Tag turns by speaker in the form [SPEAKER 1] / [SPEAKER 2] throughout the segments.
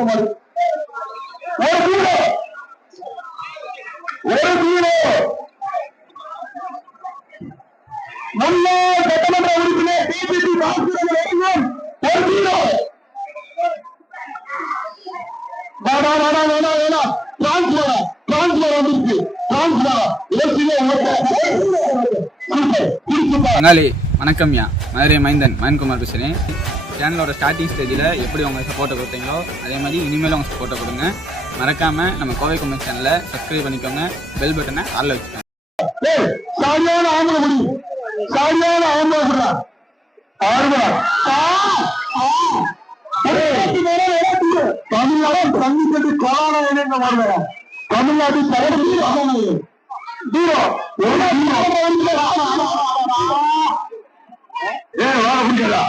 [SPEAKER 1] வாங்க ஒரு கிலோ ஒரு கிலோ முன்னாள் சட்டமன்ற உறுப்பினர் டிபிடி பாஸ்கரன் ஒரு வேணா வேணா வேணா வேணா டிரான்ஸ்பர் டிரான்ஸ்பர் டிரான்ஸ்பர்
[SPEAKER 2] வணக்கம்யா மதுரை மைந்தன் மயன்குமார் பேசுறேன். சேனலோட ஸ்டார்டிங் ஸ்டேஜில் எப்படி உங்கள் சப்போர்ட்டை கொடுத்தீங்களோ அதே மாதிரி இனிமேலும் உங்கள் சப்போர்ட்டை கொடுங்க. மறக்காமல் நம்ம கோவை கும்பல் சேனலை சப்ஸ்கிரைப் பண்ணிக்கோங்க. பெல் பட்டனை ஆளில் வச்சுக்கோங்க.
[SPEAKER 1] ஏய், ஆம்பளை முடி ஆம்பளை தமிழ்நாடு தண்ணி கட்டி கொரோனா தமிழ்நாட்டு தலைவர் தீரம் தீரம் ஏ வாழ முடியாதா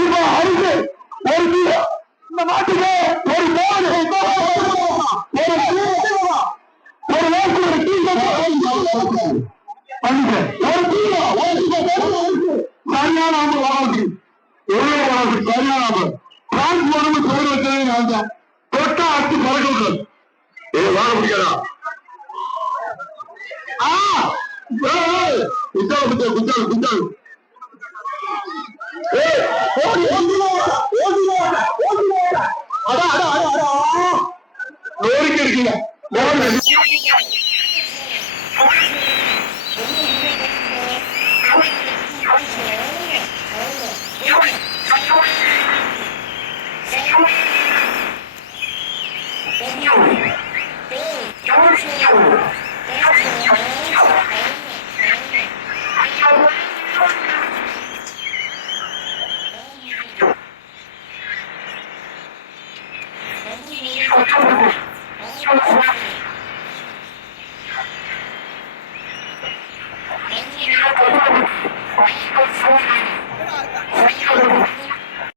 [SPEAKER 1] ஒரு கிலோ அரிசி ஒரு கிலோ இந்த நாட்டுக்கு ஒரு போடு ஒரு ஒரு வாக்கு ஒரு கீழே ஒரு கீழே ஒரு கிலோ சரியான ஆம்பு வாங்கி எவ்வளவு வாங்கி சரியான ஆம்பு. பிரான்ஸ் உடம்பு சோறு வச்சதே நான் தொட்டா அச்சு பறக்க விடுறது ஏ வாங்க முடியாதா? ஆ! 어디 어디 나와 어디 나와 어디 나와 알아 알아 알아 알아 너를 때리기야 내가 내 Thank you.
[SPEAKER 3] Thank you.